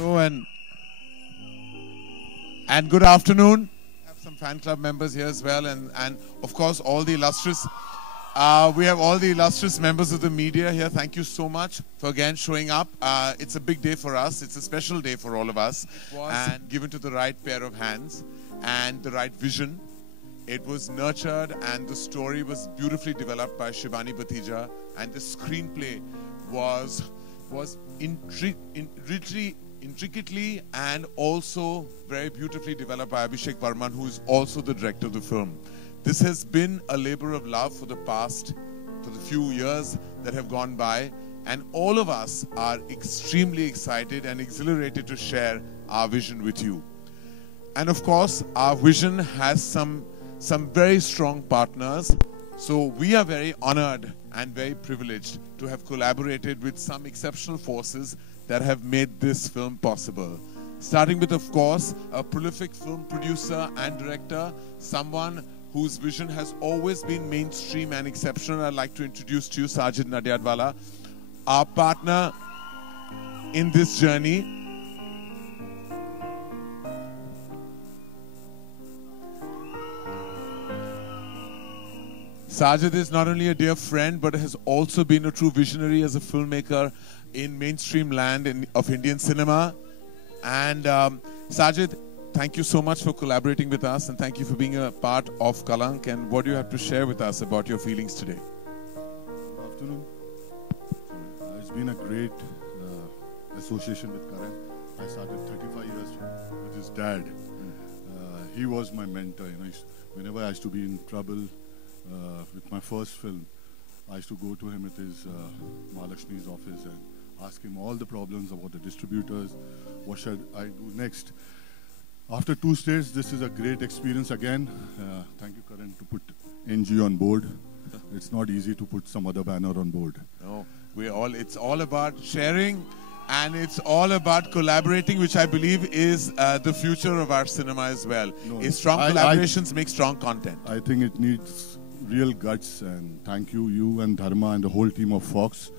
Hello and good afternoon. We have some fan club members here as well, and of course all the illustrious. We have all the illustrious members of the media here. Thank you so much for again showing up. It's a big day for us. It's a special day for all of us, and given to the right pair of hands and the right vision. It was nurtured, and the story was beautifully developed by Shivani Batija, and the screenplay was intricately and also very beautifully developed by Abhishek Varman, who is also the director of the film. This has been a labor of love for the few years that have gone by, and all of us are extremely excited and exhilarated to share our vision with you. And of course, our vision has some very strong partners. So we are very honored and very privileged to have collaborated with some exceptional forces that have made this film possible. Starting with, of course, a prolific film producer and director, someone whose vision has always been mainstream and exceptional. I'd like to introduce to you Sajid Nadiadwala, our partner in this journey. Sajid is not only a dear friend, but has also been a true visionary as a filmmaker in mainstream land of Indian cinema. And Sajid, thank you so much for collaborating with us, and thank you for being a part of Kalank. And what do you have to share with us about your feelings today? Good afternoon. It's been a great association with Karan. I started 35 years with his dad. He was my mentor. Whenever I used to be in trouble, with my first film, I used to go to him at his Mahalakshmi's office and ask him all the problems about the distributors, what should I do next. After 2 states, this is a great experience again. Thank you, Karan, to put NG on board. It's not easy to put some other banner on board. No, it's all about sharing, and it's all about collaborating, which I believe is the future of our cinema as well. No, strong collaborations make strong content. I think it needs real guts, and thank you and Dharma and the whole team of Fox.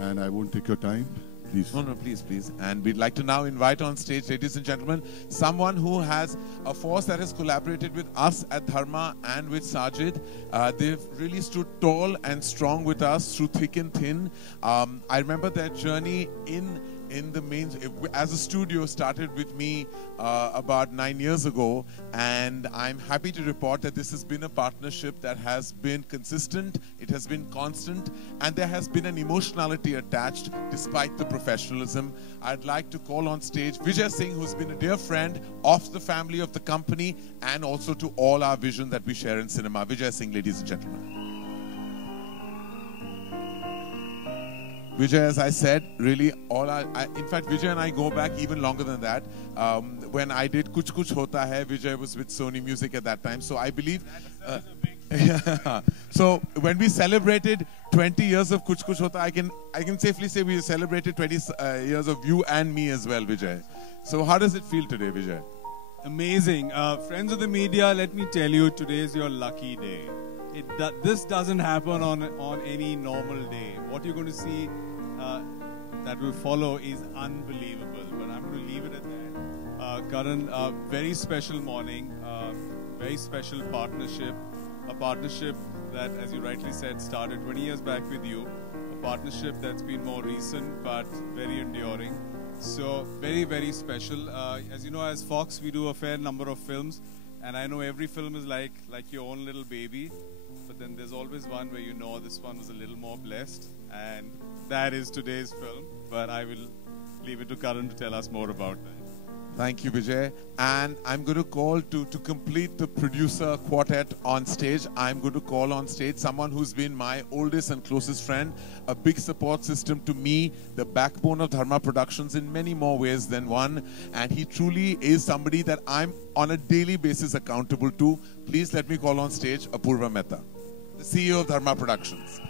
And I won't take your time, please. No, please. And we'd like to now invite on stage, ladies and gentlemen, someone who has a force that has collaborated with us at Dharma and with Sajid. They've really stood tall and strong with us through thick and thin. I remember their journey in the main, as a studio, started with me about 9 years ago, and I'm happy to report that this has been a partnership that has been consistent, it has been constant, and there has been an emotionality attached despite the professionalism. I'd like to call on stage Vijay Singh, who's been a dear friend of the family, of the company, and also to all our vision that we share in cinema. Vijay Singh, ladies and gentlemen. Vijay, as I said, really in fact, Vijay and I go back even longer than that. When I did Kuch Kuch Hota Hai, Vijay was with Sony Music at that time. So I believe... So when we celebrated 20 years of Kuch Kuch Hota, I can safely say we celebrated 20 years of you and me as well, Vijay. So how does it feel today, Vijay? Amazing. Friends of the media, let me tell you, today is your lucky day. This doesn't happen on any normal day. What you're going to see that will follow is unbelievable. But I'm going to leave it at that. Karan, very special morning, very special partnership. A partnership that, as you rightly said, started 20 years back with you. A partnership that's been more recent but very enduring. So very, very special. As you know, as Fox, we do a fair number of films. And I know every film is like your own little baby. But then there's always one where you know this one was a little more blessed, and that is today's film. But I will leave it to Karan to tell us more about that. Thank you, Vijay. And I'm going to call to complete the producer quartet on stage. I'm going to call on stage someone who's been my oldest and closest friend, a big support system to me, the backbone of Dharma Productions in many more ways than one. And he truly is somebody that I'm on a daily basis accountable to. Please let me call on stage Apurva Mehta, the CEO of Dharma Productions.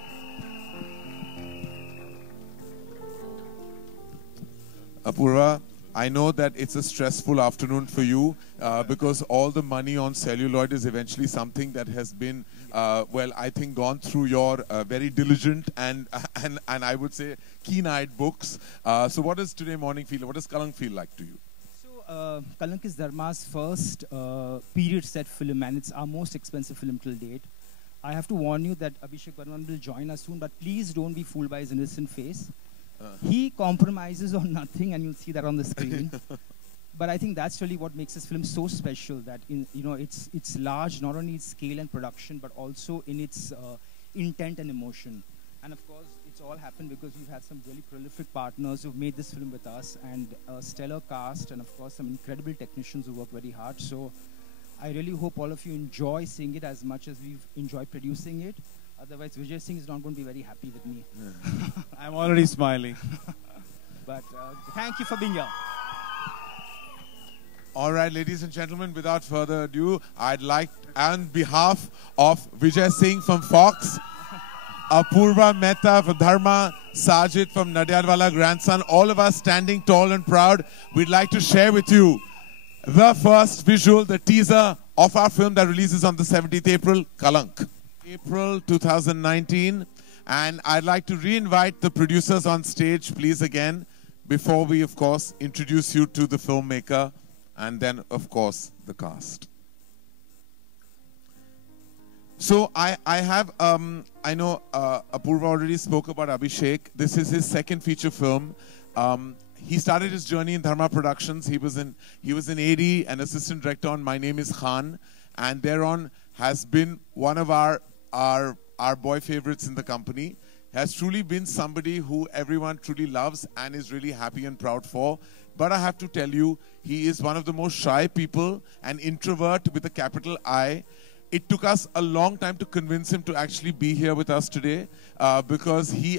Apurva, I know that it's a stressful afternoon for you because all the money on celluloid is eventually something that has been, well, I think gone through your very diligent and and I would say keen-eyed books. So what does today morning feel? What does Kalank feel like to you? So Kalank is Dharma's first period set film, and it's our most expensive film till date. I have to warn you that Abhishek Barman will join us soon, but please don't be fooled by his innocent face. He compromises on nothing, and you'll see that on the screen. But I think that's really what makes this film so special, that it's large, not only in scale and production, but also in its intent and emotion. And of course, it's all happened because we've had some really prolific partners who've made this film with us, and a stellar cast, and of course some incredible technicians who work very hard. So I really hope all of you enjoy seeing it as much as we've enjoyed producing it. Otherwise, Vijay Singh is not going to be very happy with me. I'm already smiling. But thank you for being here. All right, ladies and gentlemen, without further ado, I'd like, on behalf of Vijay Singh from Fox, Apurva Mehta from Dharma, Sajid from Nadyadwala Grandson, all of us standing tall and proud, we'd like to share with you the first visual, the teaser of our film that releases on the 17th April, Kalank. April 2019. And I'd like to re-invite the producers on stage, please, again, before we, of course, introduce you to the filmmaker and then, of course, the cast. So I know Apurva already spoke about Abhishek. This is his second feature film. He started his journey in Dharma Productions. He was an AD and assistant director on My Name is Khan, and thereon has been one of our boy favorites in the company. Has truly been somebody who everyone truly loves and is really happy and proud for. But I have to tell you, he is one of the most shy people, an introvert with a capital I. It took us a long time to convince him to actually be here with us today because he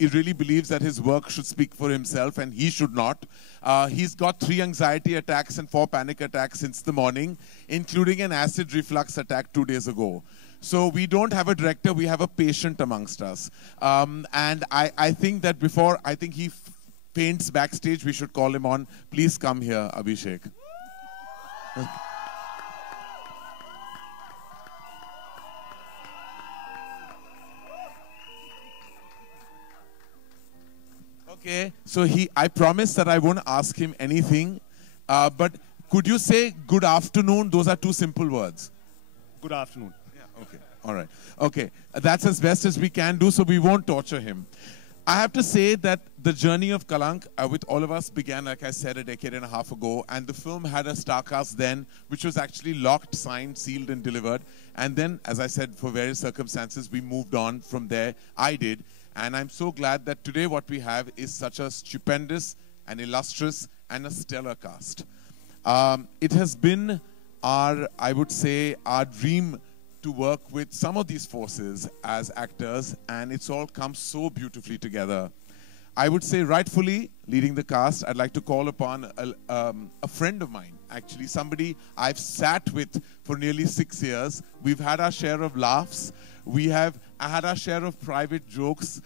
really believes that his work should speak for himself, and he should not. He's got 3 anxiety attacks and 4 panic attacks since the morning, including an acid reflux attack 2 days ago. So we don't have a director, we have a patient amongst us. And I think that before he faints backstage, we should call him on. Please come here, Abhishek. Okay, so I promised that I won't ask him anything, but could you say good afternoon? Those are 2 simple words. Good afternoon. Yeah, okay, all right. Okay, that's as best as we can do, so we won't torture him. I have to say that the journey of Kalank with all of us began, like I said, a decade and a half ago, and the film had a star cast then, which was actually locked, signed, sealed, and delivered. And then, as I said, for various circumstances, we moved on from there. I did. And I'm so glad that today what we have is such a stupendous and illustrious and a stellar cast. It has been I would say, our dream to work with some of these forces as actors, and it's all come so beautifully together. I would say rightfully leading the cast, I'd like to call upon a friend of mine, actually somebody I've sat with for nearly 6 years. We've had our share of laughs. We have had our share of private jokes,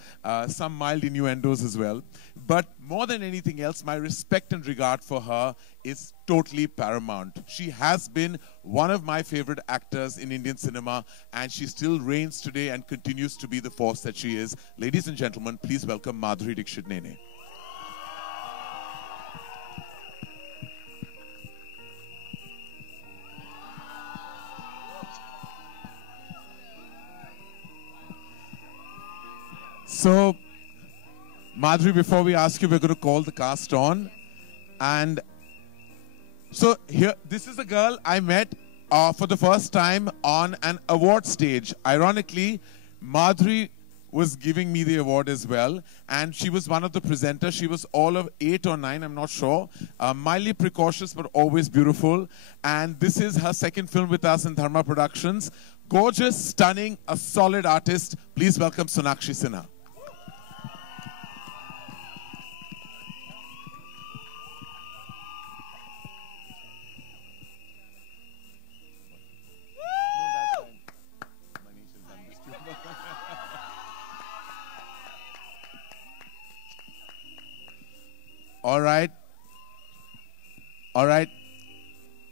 some mild innuendos as well. But more than anything else, my respect and regard for her is totally paramount. She has been one of my favorite actors in Indian cinema, and she still reigns today and continues to be the force that she is. Ladies and gentlemen, please welcome Madhuri Dixit Nene. So, Madhuri, before we ask you, we're going to call the cast on. And so here, this is a girl I met for the first time on an award stage. Ironically, Madhuri was giving me the award as well. And she was one of the presenters. She was all of 8 or 9, I'm not sure. Mildly precocious, but always beautiful. And this is her second film with us in Dharma Productions. Gorgeous, stunning, a solid artist. Please welcome Sonakshi Sinha. All right. All right.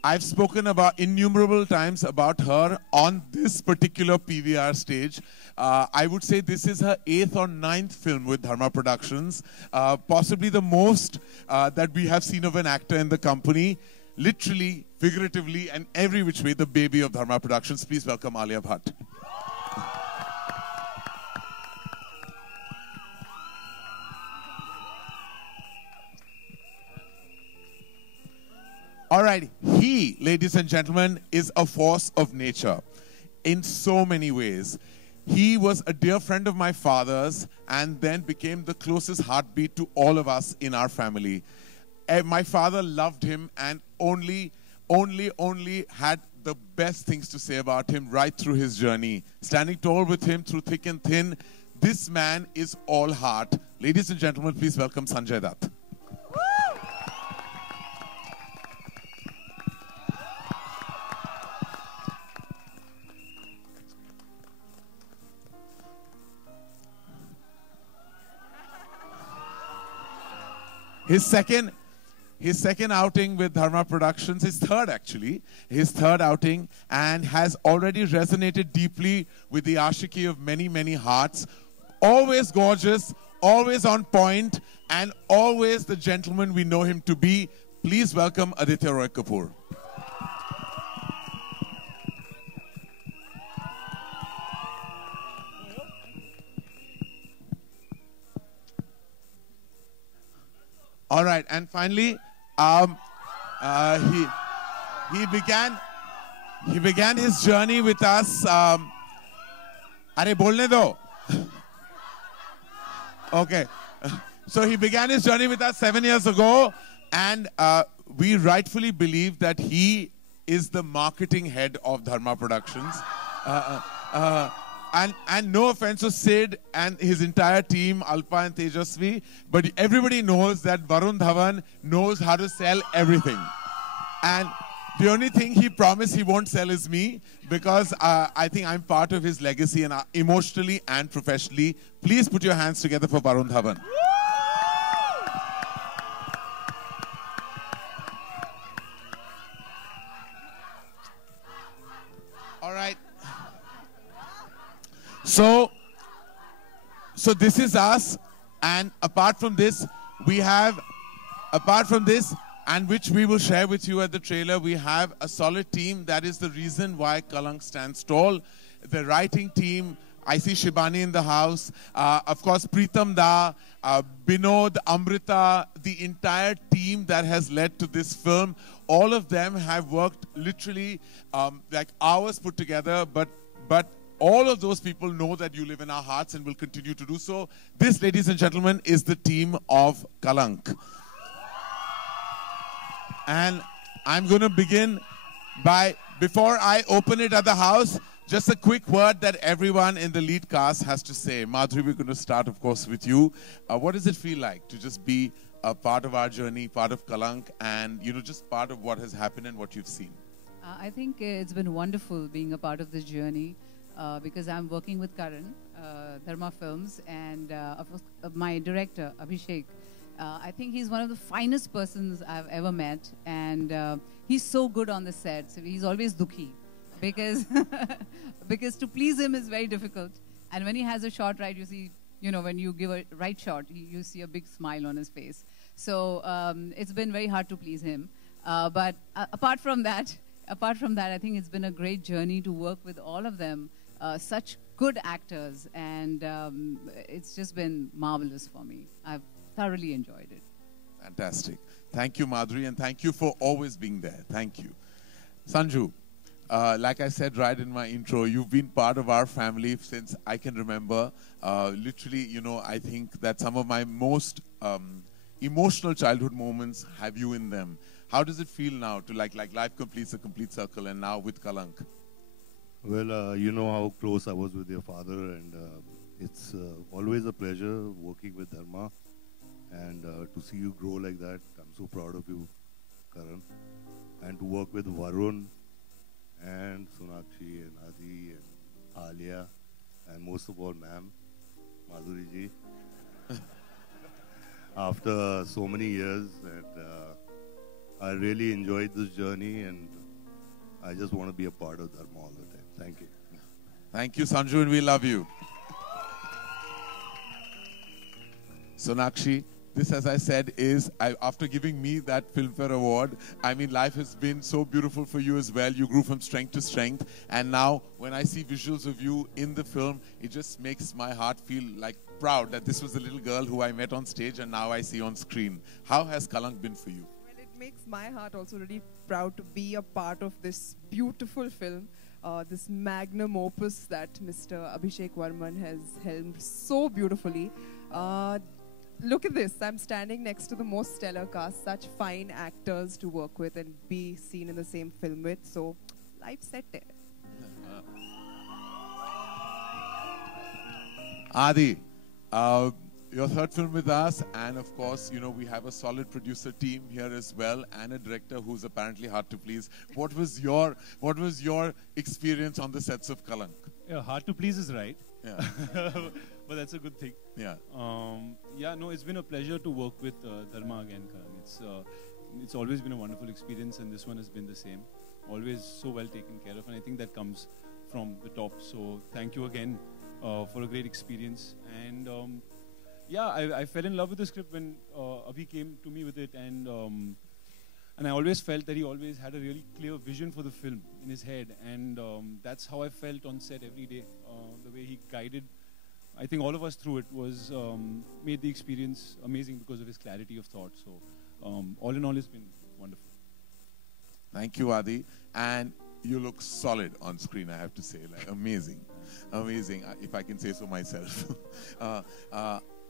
I've spoken about innumerable times about her on this particular PVR stage. I would say this is her 8th or 9th film with Dharma Productions, possibly the most that we have seen of an actor in the company. Literally, figuratively, and every which way, the baby of Dharma Productions. Please welcome Alia Bhatt. All right, he, ladies and gentlemen, is a force of nature in so many ways. He was a dear friend of my father's and then became the closest heartbeat to all of us in our family. My father loved him and only had the best things to say about him right through his journey. Standing tall with him through thick and thin, this man is all heart. Ladies and gentlemen, please welcome Sanjay Dutt. His second outing with Dharma Productions, his third actually, his third outing, and has already resonated deeply with the ashiki of many, many hearts. Always gorgeous, always on point, and always the gentleman we know him to be. Please welcome Aditya Roy Kapoor. All right, and finally, he began his journey with us. Are bolne do? Okay, so he began his journey with us 7 years ago, and we rightfully believe that he is the marketing head of Dharma Productions. And no offense to Sid and his entire team, Alpa and Tejasvi, but everybody knows that Varun Dhawan knows how to sell everything. And the only thing he promised he won't sell is me, because I think I'm part of his legacy, and emotionally and professionally. Please put your hands together for Varun Dhawan. All right. So this is us, and apart from this, and which we will share with you at the trailer, we have a solid team. That is the reason why Kalank stands tall. The writing team, I see Shibani in the house, of course Pritam Da, Binod, Amrita, the entire team that has led to this film. All of them have worked literally like hours put together, but all of those people know that you live in our hearts and will continue to do so. This, ladies and gentlemen, is the team of Kalank. And I'm going to begin by, before I open it at the house, just a quick word that everyone in the lead cast has to say. Madhuri, we're going to start, of course, with you. What does it feel like to just be a part of our journey, part of Kalank, and just part of what has happened and what you've seen? I think it's been wonderful being a part of this journey. Because I'm working with Karan, Dharma Films, and of course, my director, Abhishek. I think he's one of the finest persons I've ever met, and he's so good on the set. So he's always dukhi, because because to please him is very difficult. And when he has a shot right, you see, when you give a right shot, you see a big smile on his face. So it's been very hard to please him. But apart from that, I think it's been a great journey to work with all of them. Such good actors, and it's just been marvelous for me. I've thoroughly enjoyed it. Fantastic. Thank you, Madhuri, and thank you for always being there. Thank you. Sanju, like I said right in my intro, you've been part of our family since I can remember. Literally, I think that some of my most emotional childhood moments have you in them. How does it feel now to like life completes a complete circle, and now with Kalank? Well, you know how close I was with your father, and it's always a pleasure working with Dharma, and to see you grow like that. I'm so proud of you, Karan. And to work with Varun and Sonakshi and Adi and Alia, and most of all, ma'am, Madhuri ji. After so many years, and I really enjoyed this journey, and I just want to be a part of Dharma all the time. Thank you. Thank you, Sanju, and we love you. Sonakshi, this, as I said, is, after giving me that Filmfare Award, I mean, life has been so beautiful for you as well. You grew from strength to strength. And now, when I see visuals of you in the film, it just makes my heart feel like proud that this was the little girl who I met on stage and now I see on screen. How has Kalank been for you? Well, it makes my heart also really proud to be a part of this beautiful film, this magnum opus that Mr. Abhishek Varman has helmed so beautifully. Look at this. I'm standing next to the most stellar cast, such fine actors to work with and be seen in the same film with. So, life set there. Adi, your third film with us, and of course, you know, we have a solid producer team here as well, and a director who's apparently hard to please. What was your experience on the sets of Kalank? Yeah, hard to please is right. Yeah. But that's a good thing. Yeah. No, it's been a pleasure to work with Dharma again, Karan. It's always been a wonderful experience, and this one has been the same. Always so well taken care of, and I think that comes from the top. So thank you again for a great experience. And I fell in love with the script when Abhi came to me with it, and I always felt that he always had a really clear vision for the film in his head, and that's how I felt on set every day. The way he guided, I think, all of us through it was made the experience amazing because of his clarity of thought. So all in all, it's been wonderful. Thank you, Adi. And you look solid on screen, I have to say. Like, amazing. Amazing, if I can say so myself.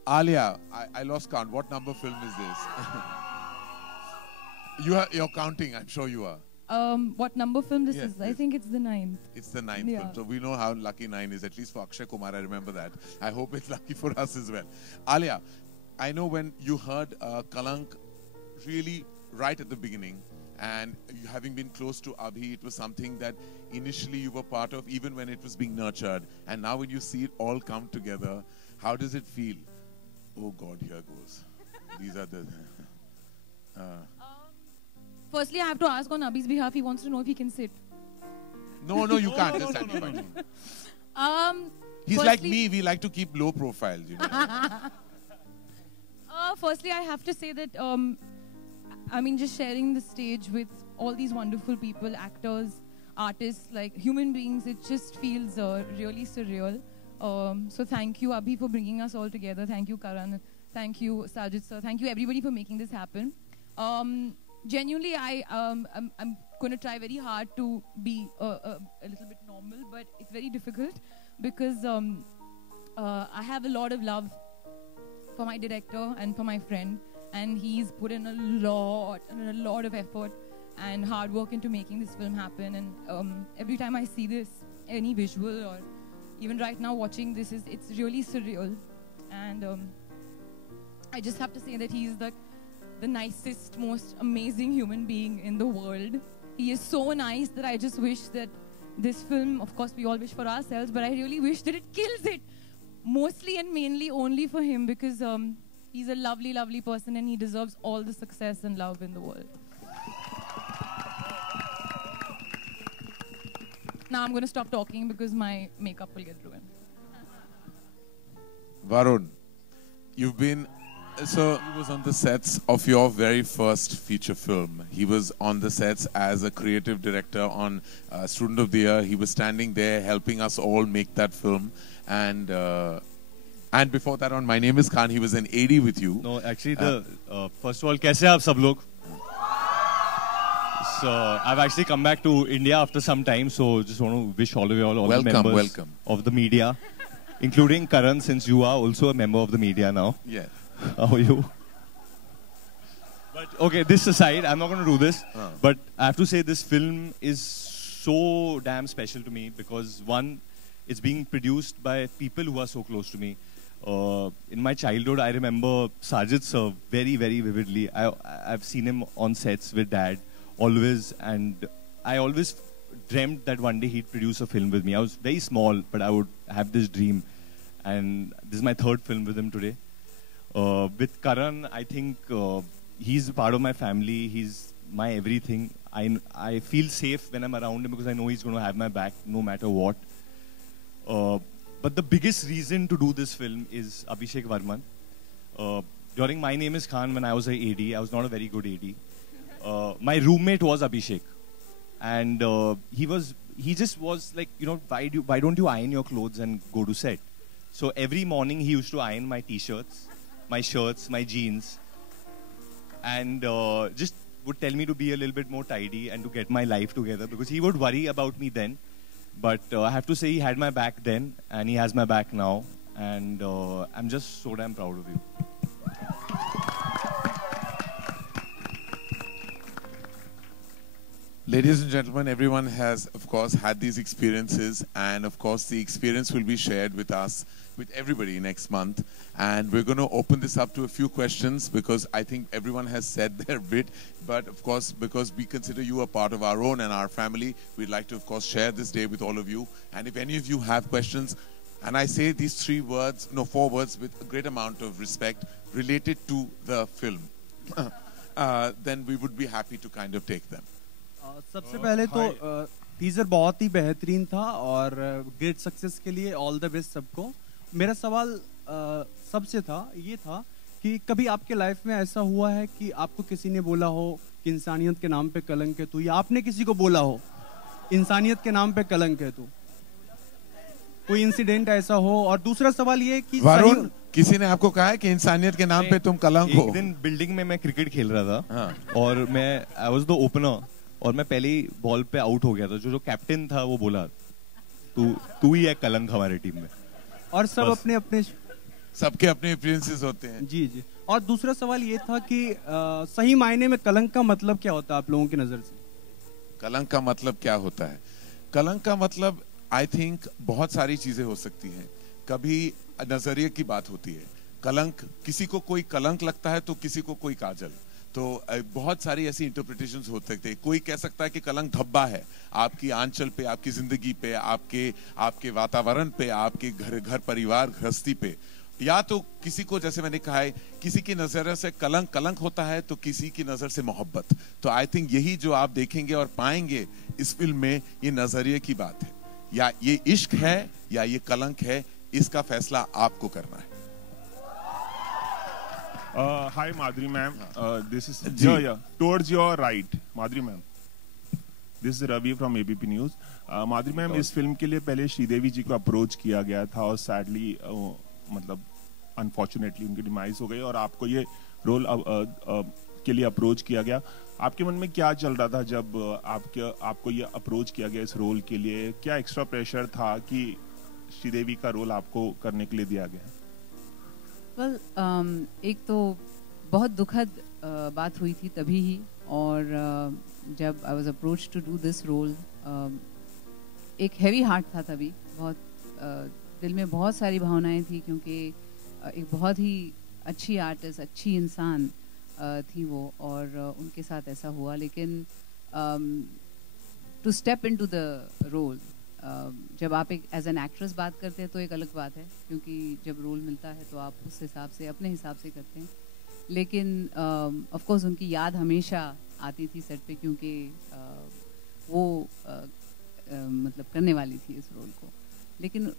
Alia, I lost count. What number film is this? You're counting, I'm sure you are. What number film this Yes, is? I think it's the 9th. It's the 9th film. So we know how lucky 9 is, at least for Akshay Kumar, I remember that. I hope it's lucky for us as well. Alia, I know when you heard Kalank really right at the beginning, and you having been close to Abhi, it was something that initially you were part of, even when it was being nurtured. And now when you see it all come together, how does it feel? Oh God, here goes. These are the... Firstly, I have to ask on Abhi's behalf. He wants to know if he can sit. No, you can't. Just stand fine. He's like me. We like to keep low profiles, you know. Firstly, I have to say that, just sharing the stage with all these wonderful people, actors, artists, like human beings, it just feels really surreal. So thank you, Abhi, for bringing us all together. Thank you, Karan. Thank you, Sajid sir. Thank you, everybody, for making this happen. Genuinely, I'm going to try very hard to be a little bit normal, but it's very difficult because I have a lot of love for my director and for my friend, and he's put in a lot of effort and hard work into making this film happen. And every time I see this, any visual, or even right now watching this, it's really surreal. And I just have to say that he's the nicest, most amazing human being in the world. He is so nice that I just wish that this film, of course we all wish for ourselves, but I really wish that it kills it. Mostly and mainly only for him, because he's a lovely, lovely person and he deserves all the success and love in the world. Now I'm going to stop talking because my makeup will get ruined. Varun, you've been... So he was on the sets of your very first feature film. He was on the sets as a creative director on Student of the Year. He was standing there helping us all make that film. And before that on My Name is Khan, he was an AD with you. No, actually, first of all, kaise aap sab log? So I've actually come back to India after some time. So just want to wish all of you all the members of the media, including Karan, since you are also a member of the media now. Yeah. How are you? But okay, this aside, I'm not going to do this. But I have to say this film is so damn special to me because one, it's being produced by people who are so close to me. In my childhood, I remember Sajid sir very, very vividly. I've seen him on sets with Dad always, and I always dreamt that one day he'd produce a film with me. I was very small, but I would have this dream. And this is my third film with him today. With Karan, I think he's part of my family. He's my everything. I feel safe when I'm around him because I know he's going to have my back no matter what. But the biggest reason to do this film is Abhishek Varman. During My Name is Khan, when I was an AD, I was not a very good AD. My roommate was Abhishek, and he just was like, you know, why don't you iron your clothes and go to set? So every morning he used to iron my t-shirts, my shirts, my jeans, and just would tell me to be a little bit more tidy and to get my life together, because he would worry about me then. But I have to say he had my back then and he has my back now, and I'm just so damn proud of you. Ladies and gentlemen, everyone has, of course, had these experiences, and of course, the experience will be shared with us, with everybody next month. And we're going to open this up to a few questions, because I think everyone has said their bit. But of course, because we consider you a part of our own and our family, we'd like to, of course, share this day with all of you. And if any of you have questions, and I say these four words with a great amount of respect related to the film, then we would be happy to kind of take them. सबसे पहले तो teaser बहुत ही बेहतरीन था और great success के लिए all the best सबको। मेरा सवाल सबसे था ये था कि कभी आपके लाइफ में ऐसा हुआ है कि आपको किसी ने बोला हो कि इंसानियत के नाम पे कलंक है तू, या आपने किसी को बोला हो इंसानियत के नाम पे कलंक है तू, कोई इंसिडेंट ऐसा हो? और दूसरा सवाल ये कि वरुण, किसी ने आपको कहा है कि इंसानियत के नाम पे तुम कलंक हो? एक दिन बिल्डिंग में मैं क्रिकेट खेल रहा था और आई वाज द ओपनर, और मैं पहले ही बॉल पे आउट हो गया था। जो कैप्टन था वो बोला तू ही है कलंक हमारी टीम में। और सब अपने अपने सबके अपने एक्सपीरियंसेस होते हैं। जी जी। और दूसरा सवाल ये था कि सही मायने में कलंक का मतलब क्या होता है आप लोगों की नजर से? कलंक का मतलब क्या होता है? कलंक का मतलब आई थिंक बहुत सारी चीजें हो सकती हैं। कभी नजरिए की बात होती है। कलंक, किसी को कोई कलंक लगता है तो किसी को कोई काजल, तो बहुत सारी ऐसी इंटरप्रिटेशंस हो सकते हैं। कोई कह सकता है कि कलंक धब्बा है आपकी आंचल पे, आपकी जिंदगी पे, आपके वातावरण पे, आपके घर परिवार गृहस्थी पे, या तो किसी को, जैसे मैंने कहा है, किसी की नजर से कलंक होता है तो किसी की नजर से मोहब्बत। तो आई थिंक यही जो आप देखेंगे और पाएंगे इस फिल्म में, ये नजरिए की बात है, या ये इश्क है या ये कलंक है, इसका फैसला आपको करना है। Hi Madhuri ma'am, this is towards your right, Madhuri ma'am. This is Ravi from ABP News. Madhuri ma'am, इस फिल्म के लिए पहले श्रीदेवी जी को अप्रोच किया गया था और सैडली मतलब अनफॉर्चुनेटली उनकी डिमाइस हो गई और आपको ये रोल के लिए अप्रोच किया गया। आपके मन में क्या चल रहा था जब आपको ये अप्रोच किया गया इस रोल के लिए? क्या एक्स्ट्रा प्रेशर था कि श्रीदेवी का रोल आपको करने के लिए दिया गया? Well, एक तो बहुत दुखद बात हुई थी तभी ही, और जब I was approach to do this role एक हैवी हार्ट था तभी, बहुत दिल में बहुत सारी भावनाएं थी, क्योंकि एक बहुत ही अच्छी आर्टिस्ट, अच्छी इंसान थी वो, और उनके साथ ऐसा हुआ। लेकिन to step into the role, जब आप एक एज एन एक्ट्रेस बात करते हैं तो एक अलग बात है, क्योंकि जब रोल मिलता है तो आप उस हिसाब से अपने हिसाब से करते हैं। लेकिन ऑफ कोर्स उनकी याद हमेशा आती थी सेट पे, क्योंकि वो मतलब करने वाली थी इस रोल को। लेकिन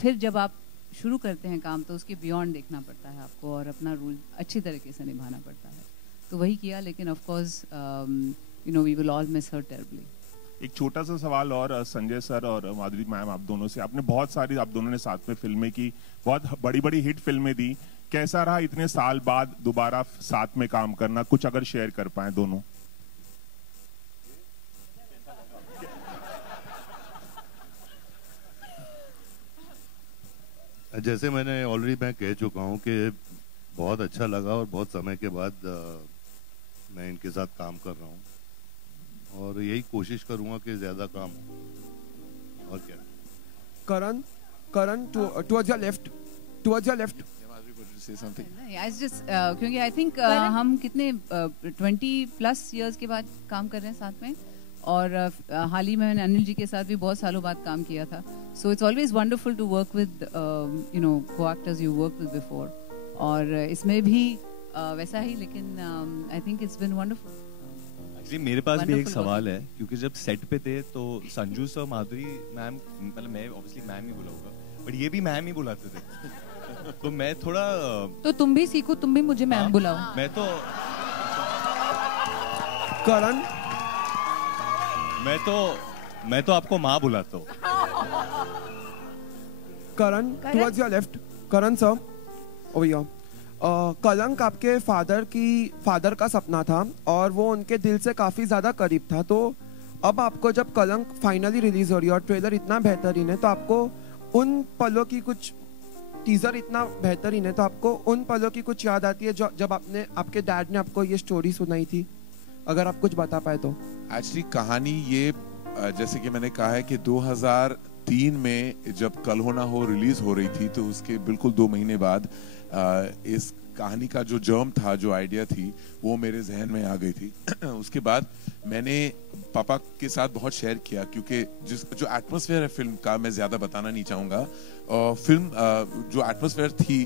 फिर जब आप शुरू करते हैं काम तो उसके बियॉन्ड देखना पड़ता है आपको, और अपना रोल अच्छी तरीके से निभाना पड़ता है, तो वही किया। लेकिन of course you know we will all miss her terribly. एक छोटा सा सवाल और संजय सर और माधुरी मैम, आप दोनों से, आपने बहुत सारी, आप दोनों ने साथ में फिल्में की, बहुत बड़ी बड़ी हिट फिल्में दी, कैसा रहा इतने साल बाद दोबारा साथ में काम करना? कुछ अगर शेयर कर पाए दोनों। जैसे मैंने ऑलरेडी मैं कह चुका हूँ कि बहुत अच्छा लगा और बहुत समय के बाद मैं इनके साथ काम कर रहा हूँ, और यही कोशिश करूंगा कि ज्यादा काम हो। और क्या? Karan, towards your left. Say something. क्योंकि आई थिंक हम कितने 20+ years के बाद काम कर रहे हैं साथ में, और हाल ही में मैंने अनिल जी के साथ भी बहुत सालों बाद काम किया था। So it's always wonderful to work with you know co actors you work with before, और इसमें भी वैसा ही, लेकिन I think it's been wonderful. Actually मेरे पास भी एक सवाल है, क्योंकि जब सेट पे थे तो संजू सर, माधुरी मैम, मतलब मैं ऑब्वियसली मैम ही बुलाऊंगा, बट ये भी मैम ही बुलाते थे, तो मैं थोड़ा, तो तुम भी सीखो, तुम भी मुझे मैम बुलाओ। करण, मैं तो आपको माँ बुलाता हूँ। करण, towards your left. Karan sir, over here. कलंक आपके फादर का सपना था और वो उनके दिल से काफी ज्यादा करीब था, तो अब आपको जब कलंक फाइनली रिलीज हो रही है और ट्रेलर इतना बेहतरीन है, तो आपको उन पलों की कुछ, टीजर इतना बेहतरीन है, तो आपको उन पलों की कुछ याद आती है जब आपके डैड ने आपको ये स्टोरी सुनाई थी? अगर आप कुछ बता पाए तो। एक्चुअली कहानी ये, जैसे कि मैंने कहा है कि 2003 में जब कल हो ना हो रिलीज हो रही थी, तो उसके बिल्कुल 2 महीने बाद इस कहानी का जो जर्म था, जो आइडिया थी, वो मेरे जहन में आ गई थी। उसके बाद मैंने पापा के साथ बहुत शेयर किया, क्योंकि जो एटमॉस्फेयर है फिल्म का, मैं ज्यादा बताना नहीं चाहूंगा। फिल्म जो एटमॉस्फेयर थी,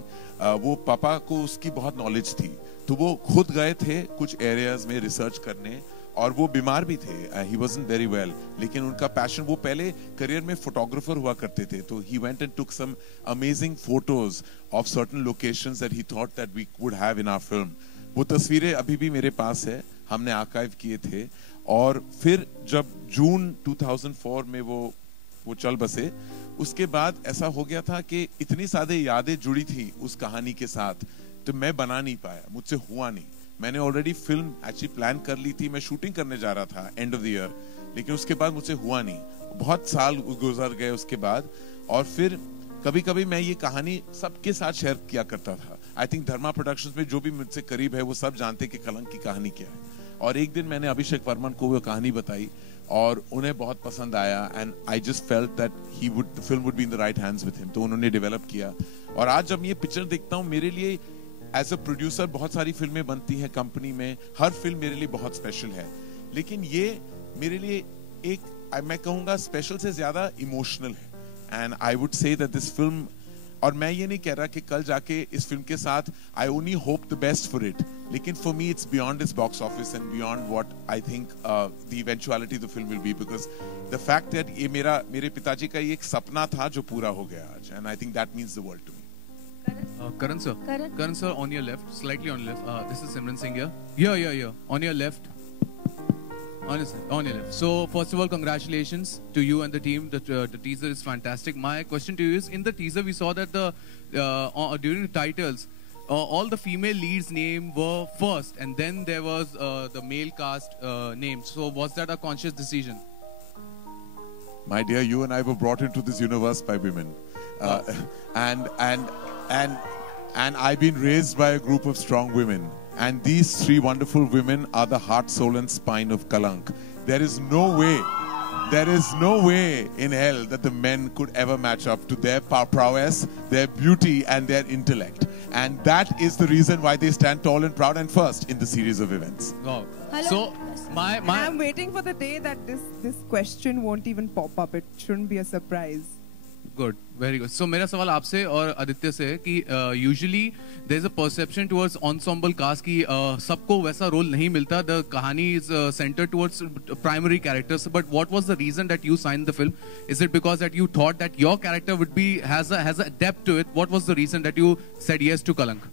वो पापा को उसकी बहुत नॉलेज थी, तो वो खुद गए थे कुछ एरियाज में रिसर्च करने, और वो बीमार भी थे, ही वाज़न्ट वेरी वेल, लेकिन उनका पैशन, वो पहले करियर में फोटोग्राफर हुआ करते थे, तो he went and took some amazing photos of certain locations that he thought that we would have in our film. वो तस्वीरें अभी भी मेरे पास है, हमने आर्काइव किए थे। और फिर जब जून 2004 में वो चल बसे, उसके बाद ऐसा हो गया था कि इतनी सारी यादें जुड़ी थी उस कहानी के साथ, तो मैं बना नहीं पाया, मुझसे हुआ नहीं। मैंने ऑलरेडी फिल्म एक्चुअली प्लान कर ली थी, मैं शूटिंग करने जा रहा था एंड ऑफ द ईयर, लेकिन उसके बाद मुझसे हुआ नहीं। बहुत साल गुजर गए उसके बाद, और फिर कभी कभी मैं ये कहानी सबके साथ शेयर किया करता था। आई थिंक धर्मा प्रोडक्शंस में जो भी मुझसे करीब है, वो सब जानते कि कलंक की कहानी क्या है। और एक दिन मैंने अभिषेक वर्मन को वो कहानी बताई, और उन्हें बहुत पसंद आया, and I just felt that the film would be in the right hands with him, तो उन्होंने डेवलप किया। और आज जब ये पिक्चर देखता हूँ, मेरे लिए एज अ प्रोड्यूसर बहुत सारी फिल्में बनती हैं कंपनी में, हर फिल्म मेरे लिए बहुत स्पेशल है, लेकिन ये मेरे लिए एक, मैं कहूंगा स्पेशल से ज्यादा इमोशनल है। And I would say that this film, और मैं ये नहीं कह रहा कि कल जाके इस फिल्म के साथ I only hope the best for it, लेकिन for me it's beyond its box office and beyond what I think the eventuality the film will be, because the fact that ये मेरे पिताजी का ये एक सपना था जो पूरा हो गया आज, and I think that means the world to me. Karan sir, on your left, slightly on your left. This is Simran Singh here. Here. On your left. On your left. So, first of all, congratulations to you and the team. The teaser is fantastic. My question to you is, in the teaser, we saw that during the titles, all the female leads' name were first, and then there was the male cast name. So, was that a conscious decision? My dear, you and I were brought into this universe by women, and I've been raised by a group of strong women, and these 3 wonderful women are the heart, soul, and spine of Kalank. There is no way in hell that the men could ever match up to their prowess, their beauty, and their intellect, and that is the reason why they stand tall and proud and first in the series of events. Wow. Hello. So I'm waiting for the day that this question won't even pop up. It shouldn't be a surprise. Good, very good. So मेरा सवाल आपसे और आदित्य से है कि usually there is a perception towards ensemble cast कि सबको वैसा रोल नहीं मिलता. The कहानी is centered towards primary characters. But what was the reason that you signed the film? Is it because that you thought that your character would be has a depth to it? What was the reason that you said yes to Kalank?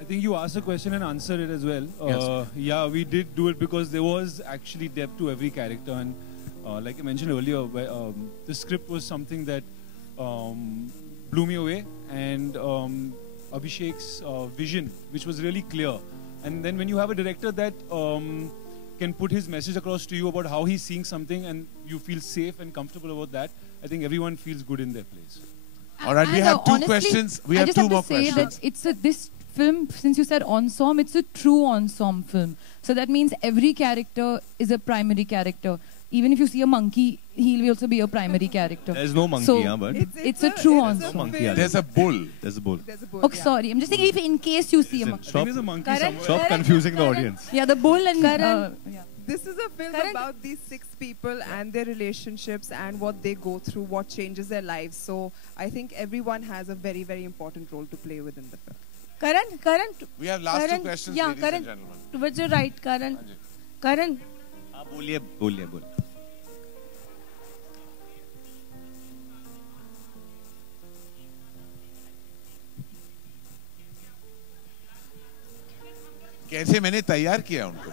I think you asked a question and answered it as well. Yes. Yeah, we did do it because there was actually depth to every character, and like I mentioned earlier, the script was something that blew me away, and Abhishek's vision, which was really clear. And then when you have a director that can put his message across to you about how he's seeing something, and you feel safe and comfortable about that, I think everyone feels good in their place. All right, we have 2 questions. We have 2 more questions. I just have to say that it's this film, since you said ensemble, it's a true ensemble film. So that means every character is a primary character. Even if you see a monkey, he'll also be a primary character. There's no monkey, so but it's a true ensemble. There's a bull. There's a bull. Okay, sorry. I'm just saying if in case you see a monkey. Stop confusing the audience. Yeah, the bull and yeah. This is a film about these 6 people and their relationships and what they go through, what changes their lives. So I think everyone has a very, very important role to play within the film. Karan. We have last two questions, yeah, ladies Karan, and gentlemen. towards your right, Karan. Karan. हाँ बोलिए. कैसे मैंने तैयार किया उनको.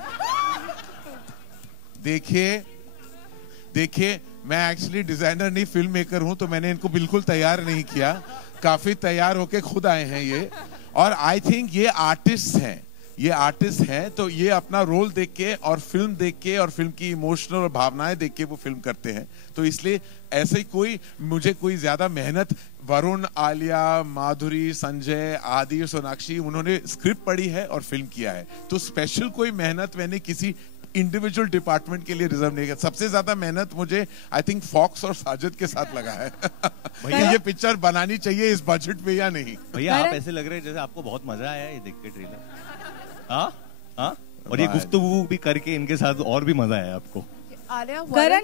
देखिए मैं actually designer नहीं फिल्म मेकर हूं, तो मैंने इनको बिल्कुल तैयार नहीं किया. काफी तैयार होके खुद आए हैं ये. और आई थिंक ये आर्टिस्ट हैं, तो ये अपना रोल देख के और फिल्म देख के और फिल्म की इमोशनल और भावनाएं देख के वो फिल्म करते हैं. तो इसलिए ऐसे मुझे कोई ज्यादा मेहनत, वरुण, आलिया, माधुरी, संजय, आदि, सोनाक्षी, उन्होंने स्क्रिप्ट पढ़ी है और फिल्म किया है. तो स्पेशल कोई मेहनत मैंने किसी इंडिविजुअल डिपार्टमेंट के लिए रिजर्व नहीं किया. सबसे ज्यादा मेहनत मुझे आई थिंक फॉक्स और साजिद के साथ लगा है. भैया ये पिक्चर बनानी चाहिए इस बजट में या नहीं. भैया आप ऐसे लग रहे हैं जैसे आपको बहुत मजा आया ये देख के ट्रेलर. हाँ और ये गुफ्तगू भी करके इनके साथ और भी मजा आया आपको. Karan.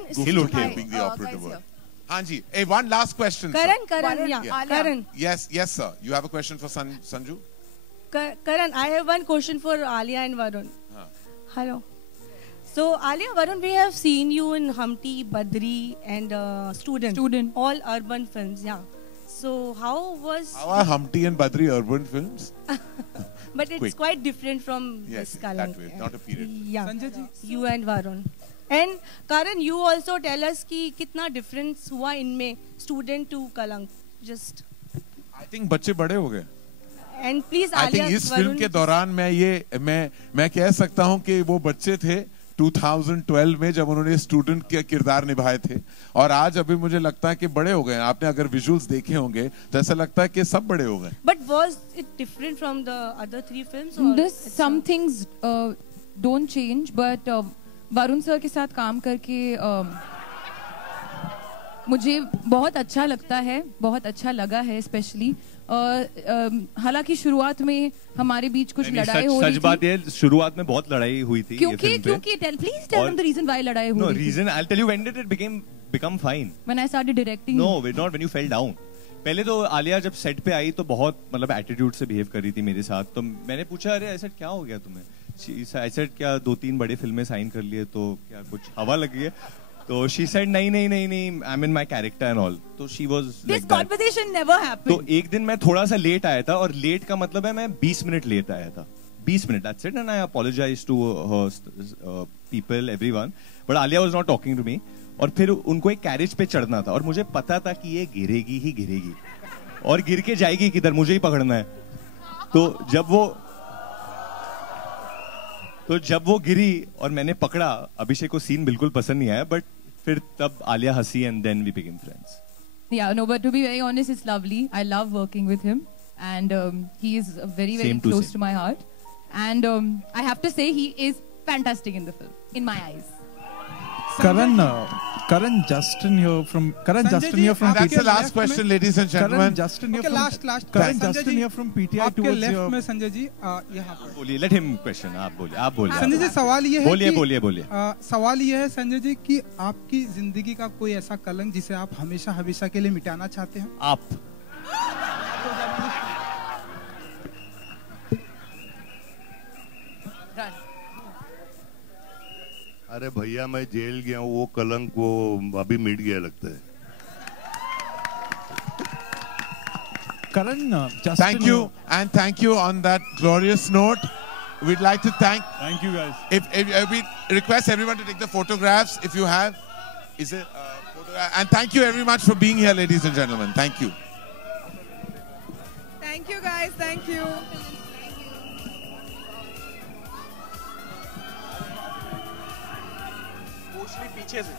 हाँ जी. One last question. Karan. Yes, sir. You have a question for Sanju? Karan, I have one question for Alia and Varun. Hello. So, Alia, Varun, we have seen you in Humpty, Badri, and Student. All urban films, yeah. So, how are Humpty and Badri urban films? But it's quite different from this Kalank. That way, not a period. Yeah. You and Varun. And Karan, you also tell us कि कितना difference हुआ इनमें Student to Kalank. Just. I think बच्चे बड़े हो गए. And please, I think इस film के दौरान मैं कह सकता हूँ कि वो बच्चे थे 2012 में जब उन्होंने स्टूडेंट के किरदार निभाए थे, और आज अभी मुझे लगता है कि बड़े हो गए. आपने अगर विजुअल्स देखे होंगे तो ऐसा लगता है कि सब बड़े हो गए. But was it different from the other three films? Or some things don't change, but Varun sir के साथ काम करके मुझे बहुत अच्छा लगता है, बहुत अच्छा लगा है. स्पेशली हालांकि शुरुआत में हमारे बीच कुछ लड़ाई हो रही थी. सच बात है, शुरुआत में बहुत लड़ाई हुई थी. क्योंकि please tell them the reason why लड़ाई हुई. No reason. I'll tell you when did it become fine. When I started directing. No, not when you fell down. पहले तो आलिया जब सेट पे आई तो बहुत मतलब एटीट्यूड से बिहेव कर रही थी मेरे साथ. तो मैंने पूछा अरे ऐसा क्या हो गया तुम्हें. ऐसा क्या 2-3 बड़े फिल्में साइन कर लिए तो क्या कुछ हवा लगी है. तो she said नहीं I'm in my character and all. तो she was this like conversation never happened. तो एक दिन मैं थोड़ा सा लेट आया था, और लेट का मतलब है मैं 20 मिनट लेट आया था. 20 minute, that's it. And I apologized to her people, everyone. But Alia was not talking to me. और फिर उनको एक कैरेज पे चढ़ना था और मुझे पता था कि ये गिरेगी और गिर के जाएगी किधर, मुझे ही पकड़ना है. तो जब वो गिरी और मैंने पकड़ा, अभिषेक को सीन बिल्कुल पसंद नहीं आया, बट फिर तब आलिया हंसी and then we became friends. Yeah, no, but to be very honest, it's lovely. I love working with him, and he is very, very close to my heart. And I have to say, he is fantastic in the film, in my eyes. Karan Justin here from PTI. That's the last question, ladies and gentlemen. Karan Justin here from Karan Justin here from PTI. आपके left में संजय जी यहाँ पर बोलिए. Let him question. आप बोलिए. संजय जी सवाल ये है बोलिए. सवाल ये है संजय जी कि आपकी जिंदगी का कोई ऐसा कलंक जिसे आप हमेशा के लिए मिटाना चाहते हैं. आप अरे भैया मैं जेल गया हूँ, वो कलंक वो अभी मिट गया लगता है. Karan, thank you on that glorious note. We'd like to thank you guys. If we request everyone to take the photographs if you have. Is it photograph? And thank you very much for being here, ladies and gentlemen. Thank you. Thank you guys. Thank you. पीछे से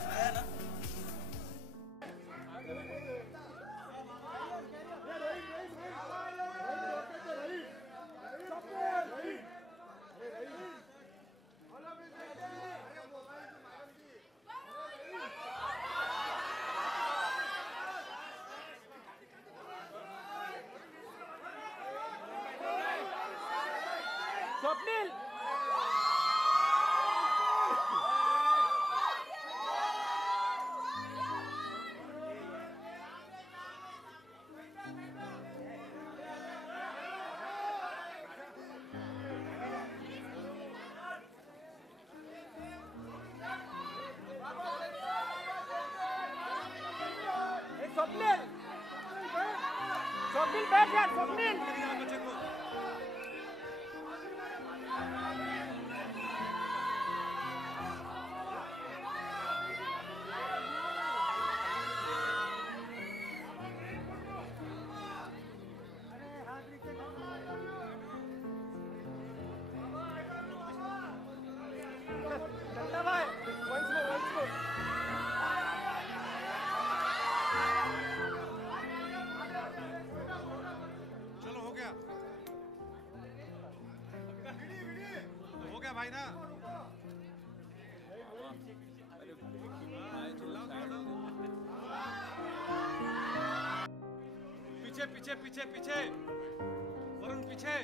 स्वप्निल स्वप्निल बैठ यार स्वप्निल चलो हो गया भाई ना पीछे पीछे पीछे पीछे वरुण पीछे